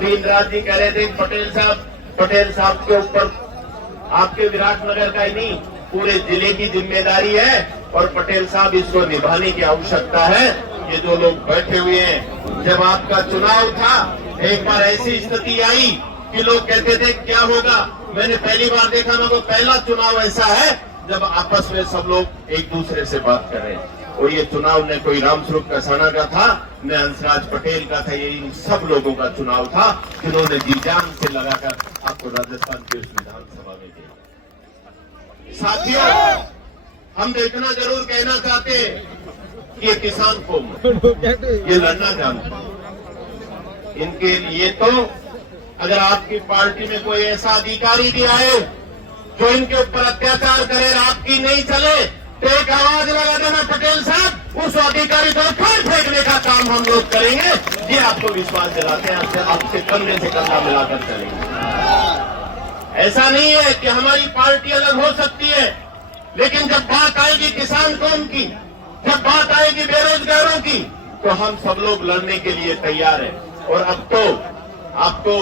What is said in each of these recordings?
अभी इंदिरा जी कह रहे थे पटेल साहब के ऊपर आपके विराटनगर का ही नहीं पूरे जिले की जिम्मेदारी है और पटेल साहब इसको निभाने की आवश्यकता है। ये जो लोग बैठे हुए हैं, जब आपका चुनाव था एक बार ऐसी स्थिति आई कि लोग कहते थे क्या होगा। मैंने पहली बार देखा ना, वो पहला चुनाव ऐसा है जब आपस में सब लोग एक दूसरे से बात कर रहे हैं। और ये चुनाव न कोई रामस्वरूप कसाना का था न हंसराज पटेल का था, ये इन सब लोगों का चुनाव था जिन्होंने जी जान से लगाकर आपको राजस्थान की उस विधानसभा में दिया। साथियों, हम तो इतना जरूर कहना चाहते हैं कि ये किसान कौम ये लड़ना जानते हैं। इनके लिए तो अगर आपकी पार्टी में कोई ऐसा अधिकारी भी आए जो इनके ऊपर अत्याचार करे, आपकी नहीं चले, तो एक आवाज लगा देना पटेल साहब, उस अधिकारी को फिर फेंकने का काम हम लोग करेंगे। ये आपको विश्वास दिलाते हैं, आपसे कंधे से कंधा मिलाकर चलेंगे। ऐसा नहीं है कि हमारी पार्टी अलग हो सकती है, लेकिन जब बात आएगी किसान कौम की, जब बात आएगी बेरोजगारों की, तो हम सब लोग लड़ने के लिए तैयार हैं। और अब तो आपको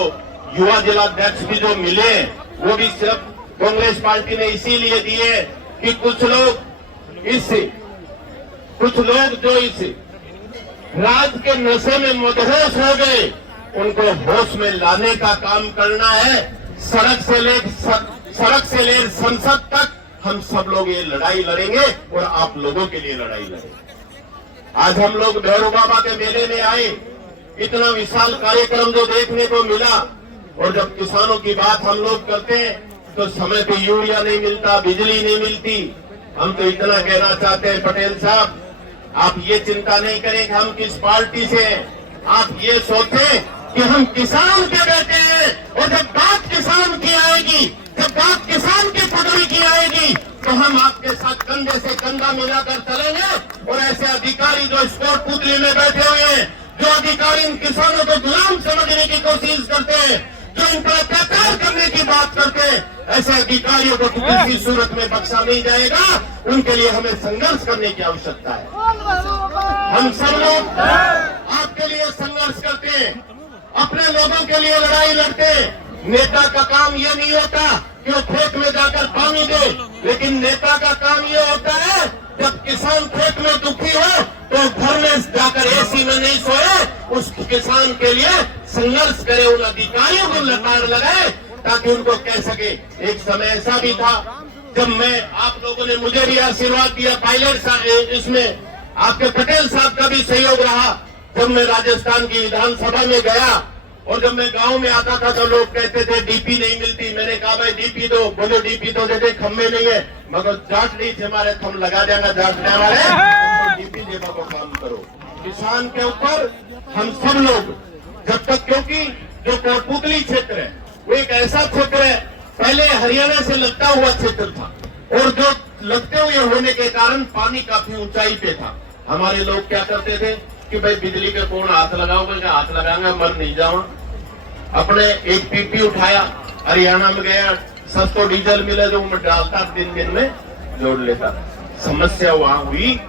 युवा जिलाध्यक्ष भी जो मिले वो भी सिर्फ कांग्रेस पार्टी ने इसीलिए दिए कि कुछ लोग जो इस राज के नशे में मदहोश हो गए, उनको होश में लाने का काम करना है। सड़क से ले संसद तक हम सब लोग ये लड़ाई लड़ेंगे और आप लोगों के लिए लड़ाई लड़ेंगे। आज हम लोग भैरव बाबा के मेले में आए, इतना विशाल कार्यक्रम जो देखने को मिला, और जब किसानों की बात हम लोग करते हैं तो समय पे यूरिया नहीं मिलता, बिजली नहीं मिलती। हम तो इतना कहना चाहते हैं पटेल साहब, आप ये चिंता नहीं करें कि हम किस पार्टी से हैं। आप ये सोचें कि हम किसान के बेटे हैं, और जब बात किसान की आएगी, जब बात किसान की पगड़ी की आएगी, तो हम आपके साथ कंधे से कंधा मिलाकर चलेंगे। और ऐसे अधिकारी जो स्कोर पुतली में बैठे हुए हैं, जो अधिकारी इन किसानों को गुलाम समझने की कोशिश करते हैं, जो इन पर अत्याचार करने की बात करते हैं, ऐसे अधिकारियों को किसी सूरत में बख्शा नहीं जाएगा। उनके लिए हमें संघर्ष करने की आवश्यकता है। हम सब लोग आपके लिए संघर्ष करते हैं, अपने लोगों के लिए लड़ाई लड़ते हैं। नेता का काम ये नहीं होता कि वो खेत में जाकर पानी दे, लेकिन नेता का काम ये होता है जब किसान खेत में दुखी हो तो घर में जाकर एसी में नहीं सोए, उस किसान के लिए संघर्ष करे, उन अधिकारियों को लताड़ लगाए ताकि उनको कह सके। एक समय ऐसा भी था जब मैं, आप लोगों ने मुझे भी आशीर्वाद दिया, पायलट इसमें आपके पटेल साहब का भी सहयोग रहा। जब मैं राजस्थान की विधानसभा में गया और जब मैं गांव में आता था तो लोग कहते थे डीपी नहीं मिलती। मैंने कहा भाई डीपी दो, बोले डीपी तो दे, खम्भे नहीं है, मगर जाट नहीं थे हमारे, हम लगा देंगे जाटने हमारे, डीपी देने को काम करो। किसान के ऊपर हम सब लोग जब तक, क्योंकि जो कोटपुतली क्षेत्र है वो एक ऐसा क्षेत्र है, पहले हरियाणा से लगता हुआ क्षेत्र था, और जो लगते हुए होने के कारण पानी काफी ऊंचाई पे था। हमारे लोग क्या करते थे कि भाई बिजली के कौन हाथ लगाओगे, हाथ लगाएंगे मर नहीं जाओ। अपने एक पीपी उठाया, हरियाणा में गया, सस्ता डीजल मिले जो मैं डालता, दिन में जोड़ लेता। समस्या वहां हुई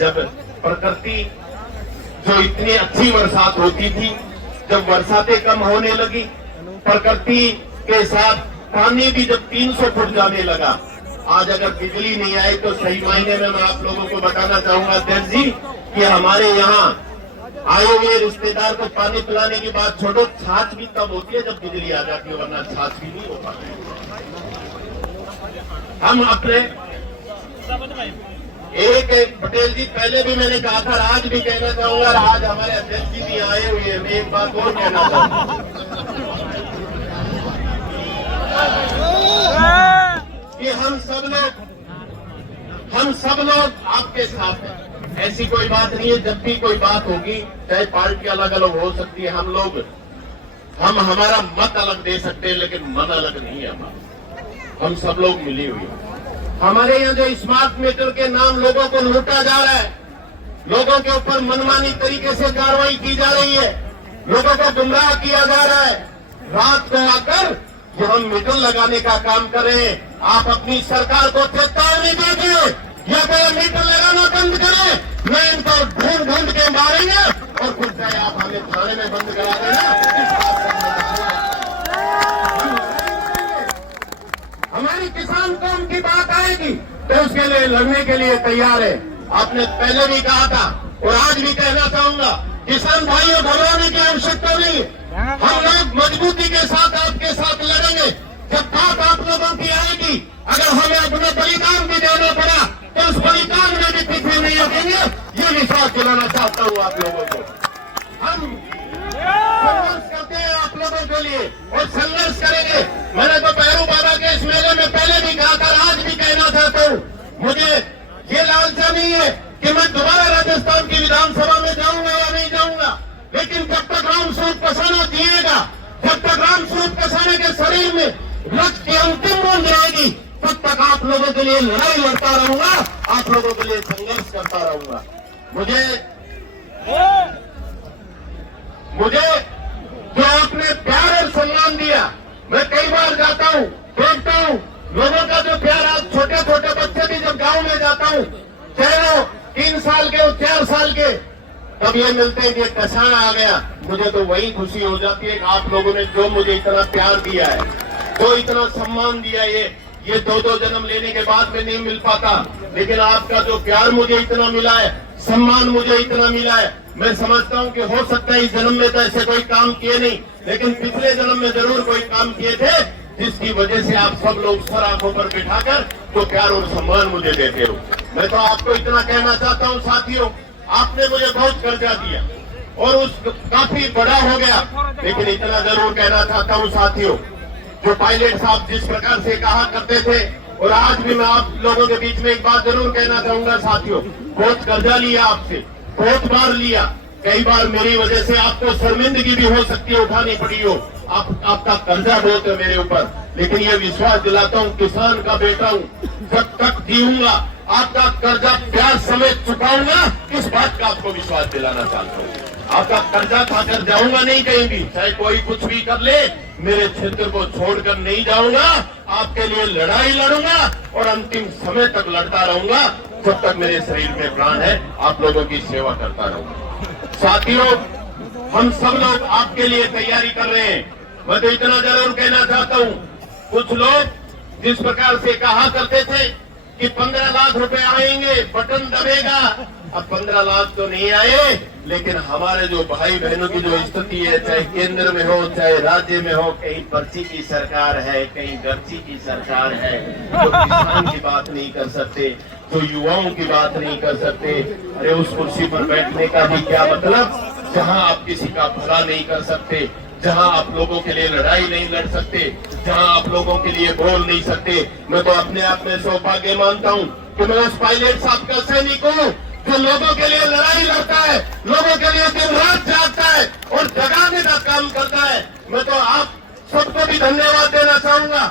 जब प्रकृति जो इतनी अच्छी बरसात होती थी, जब बरसातें कम होने लगी, प्रकृति के साथ पानी भी जब 300 फुट जाने लगा। आज अगर बिजली नहीं आई तो सही मायने में मैं आप लोगों को बताना चाहूंगा अध्यक्ष जी कि हमारे यहाँ आए हुए रिश्तेदार को पानी पिलाने की बात छोड़ो, छाछ भी तब होती है जब बिजली आ जाती है, वरना छाछ भी नहीं हो पाती। हम अपने एक पटेल जी, पहले भी मैंने कहा था, आज भी कहना चाहूंगा, आज हमारे अध्यक्ष जी भी आए हुए हैं, मैं एक बात और कहना चाहूंगा कि हम सब लोग आपके साथ हैं। ऐसी कोई बात नहीं है, जब भी कोई बात होगी, चाहे पार्टी अलग अलग हो सकती है, हम हमारा मत अलग दे सकते हैं, लेकिन मन अलग नहीं है हमारा। हम सब लोग मिली हुई हैं। हमारे यहाँ जो स्मार्ट मीटर के नाम लोगों को लूटा जा रहा है, लोगों के ऊपर मनमानी तरीके से कार्रवाई की जा रही है, लोगों को गुमराह किया जा रहा है। रात को आकर जो हम मीटर लगाने का काम कर रहे हैं, आप अपनी सरकार को चेतावनी दीजिए, या तो मीटर लगाना बंद करें, मैं इनको ढूंढ के मारेंगे, और खुद चाहे आप हमें थाने में बंद करा देना। हमारी किसान कौम की बात आएगी तो उसके लिए लड़ने के लिए तैयार है। आपने पहले भी कहा था और आज भी कहना चाहूंगा, किसान भाइयों घबराने की आवश्यकता नहीं है। हम लोग मजबूती के साथ आपके साथ लड़ेंगे। जब बात आप लोगों की आएगी, अगर हमें अपना बलिदान भी देना पड़ा तो उस बलिदान में भी पीछे नहीं हटेंगे। ये विश्वास दिलाना चाहता हूँ आप लोगों को। हम संघर्ष करते हैं आप लोगों के लिए और संघर्ष करेंगे। मैंने तो भैरू बाबा के इस मेले में पहले भी कहा था, आज भी कहना चाहता हूँ, मुझे ये लालसा नहीं है कि मैं दोबारा राजस्थान की विधानसभा में जाऊंगा या नहीं जाऊंगा, लेकिन जब तक रामस्वरूप कसाना जिएगा, जब तक रामस्वरूप कसाने के शरीर में रक्त की अंतिम बूंद रहेगी, तब तक आप लोगों के लिए लड़ाई लड़ता रहूंगा, आप लोगों के लिए संघर्ष करता रहूंगा। मुझे जो आपने प्यार और सम्मान दिया, मैं कई बार जाता हूँ, देखता हूँ लोगों का जो प्यार। आज छोटे छोटे बच्चे भी जब गांव में जाता हूँ, चाहे वो 3 साल के हो 4 साल के, तब ये मिलते हैं कि किसान आ गया, मुझे तो वही खुशी हो जाती है कि आप लोगों ने जो मुझे इतना प्यार दिया है, जो इतना सम्मान दिया है, ये 2-2 जन्म लेने के बाद में नहीं मिल पाता, लेकिन आपका जो प्यार मुझे इतना मिला है, सम्मान मुझे इतना मिला है, मैं समझता हूं कि हो सकता है इस जन्म में तो ऐसे कोई काम किए नहीं, लेकिन पिछले जन्म में जरूर कोई काम किए थे, जिसकी वजह से आप सब लोग सर आंखों पर बिठाकर तो प्यार और सम्मान मुझे देते हो। मैं तो आपको इतना कहना चाहता हूं साथियों, आपने मुझे बहुत कर्जा दिया और उस काफी बड़ा हो गया, लेकिन इतना जरूर कहना चाहता हूं साथियों, जो पायलट साहब जिस प्रकार से कहा करते थे, और आज भी मैं आप लोगों के बीच में एक बात जरूर कहना चाहूंगा साथियों, बहुत कर्जा लिया आपसे, बहुत बार लिया, कई बार मेरी वजह से आपको शर्मिंदगी भी हो सकती है, उठानी पड़ी हो, आपका कर्जा बहुत है मेरे ऊपर, लेकिन ये विश्वास दिलाता हूँ, किसान का बेटा हूँ, जब तक जीऊंगा आपका कर्जा प्यार समेत चुकाऊंगा, इस बात का आपको विश्वास दिलाना चाहता हूँ। आपका कर्जा खाकर जाऊंगा नहीं कहीं भी, चाहे कोई कुछ भी कर ले, मेरे क्षेत्र को छोड़कर नहीं जाऊंगा, आपके लिए लड़ाई लड़ूंगा और अंतिम समय तक लड़ता रहूंगा, जब तक मेरे शरीर में प्राण है, आप लोगों की सेवा करता रहूंगा। साथियों, हम सब लोग आपके लिए तैयारी कर रहे हैं। मैं तो इतना जरूर कहना चाहता हूँ, कुछ लोग जिस प्रकार से कहा करते थे कि 15 लाख रुपए आएंगे, बटन दबेगा, अब 15 लाख तो नहीं आए, लेकिन हमारे जो भाई बहनों की जो स्थिति है, चाहे केंद्र में हो चाहे राज्य में हो, कहीं पर्ची की सरकार है, कहीं गर्ची की सरकार है, जो किसान की बात नहीं कर सकते, जो युवाओं की बात नहीं कर सकते। अरे उस कुर्सी पर बैठने का भी क्या मतलब, जहां आप किसी का भला नहीं कर सकते, जहां आप लोगों के लिए लड़ाई नहीं लड़ सकते, जहां आप लोगों के लिए बोल नहीं सकते। मैं तो अपने आप में सौभाग्य मानता हूं कि मैं उस पायलट साहब का सैनिक हूं, जो लोगों के लिए लड़ाई लड़ता है, लोगों के लिए दिन रात जागता है और जगाने का काम करता है। मैं तो आप सबको भी धन्यवाद देना चाहूंगा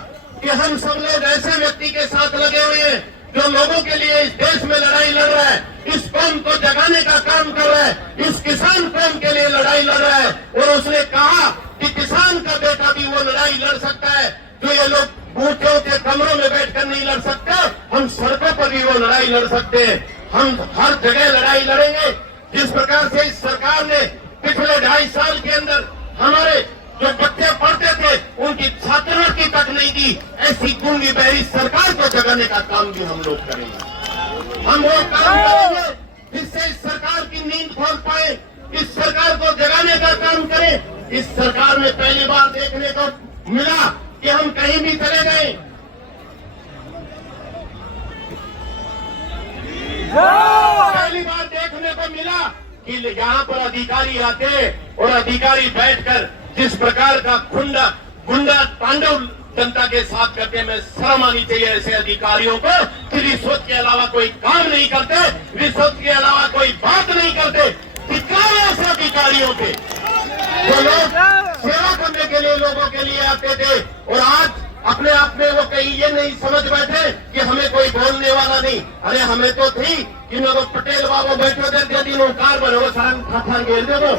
कि हम सब लोग ऐसे व्यक्ति के साथ लगे हुए हैं, जो लोगों के लिए इस देश में लड़ाई लड़ रहा है, इस कौम को जगाने का काम कर रहा है, इस किसान कौम के लिए लड़ाई लड़ रहा है। और उसने कहा कि किसान का बेटा भी वो लड़ाई लड़ सकता है, जो ये लोग बूथों के कमरों में बैठकर नहीं लड़ सकते, हम सड़कों पर भी वो लड़ाई लड़ सकते हैं। हम हर जगह लड़ाई लड़ेंगे। जिस प्रकार से इस सरकार ने पिछले 2.5 साल के अंदर हमारे जो बच्चे पढ़ते थे उनकी छात्रवृत्ति तक नहीं दी, ऐसी गूंगी बहरी सरकार को जगाने का काम भी हम लोग करेंगे। हम वो काम करेंगे जिससे इस सरकार की नींद खोल पाए, इस सरकार को जगाने का काम करें। इस सरकार में पहली बार देखने को मिला कि हम कहीं भी चले गए, पहली बार देखने को मिला कि यहाँ पर अधिकारी आते और अधिकारी बैठकर जिस प्रकार का गुंडा तांडव जनता के साथ करते, में शर्म आनी चाहिए ऐसे अधिकारियों को कि रिश्वत के अलावा कोई काम नहीं करते, रिश्वत के अलावा कोई बात नहीं करते। धिक्कार ऐसे अधिकारियों के जो लोग सेवा करने के लिए लोगों के लिए आते थे, और आज अपने आप में वो कहीं ये नहीं समझ बैठे कि हमें कोई बोलने वाला नहीं। अरे हमें तो थी कि मैं वो पटेल बाबू बैठे थे दिन कार बने वो सारा घेर दे दो,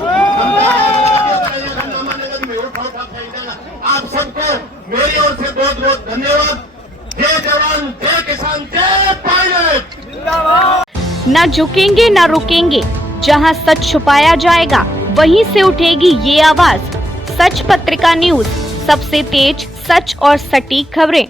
आप सबको मेरी ओर से बहुत बहुत धन्यवाद। जय जवान, जय किसान, जय पायलट। न झुकेंगे न रुकेंगे, जहां सच छुपाया जाएगा वहीं से उठेगी ये आवाज। सच पत्रिका न्यूज, सबसे तेज, सच और सटीक खबरें।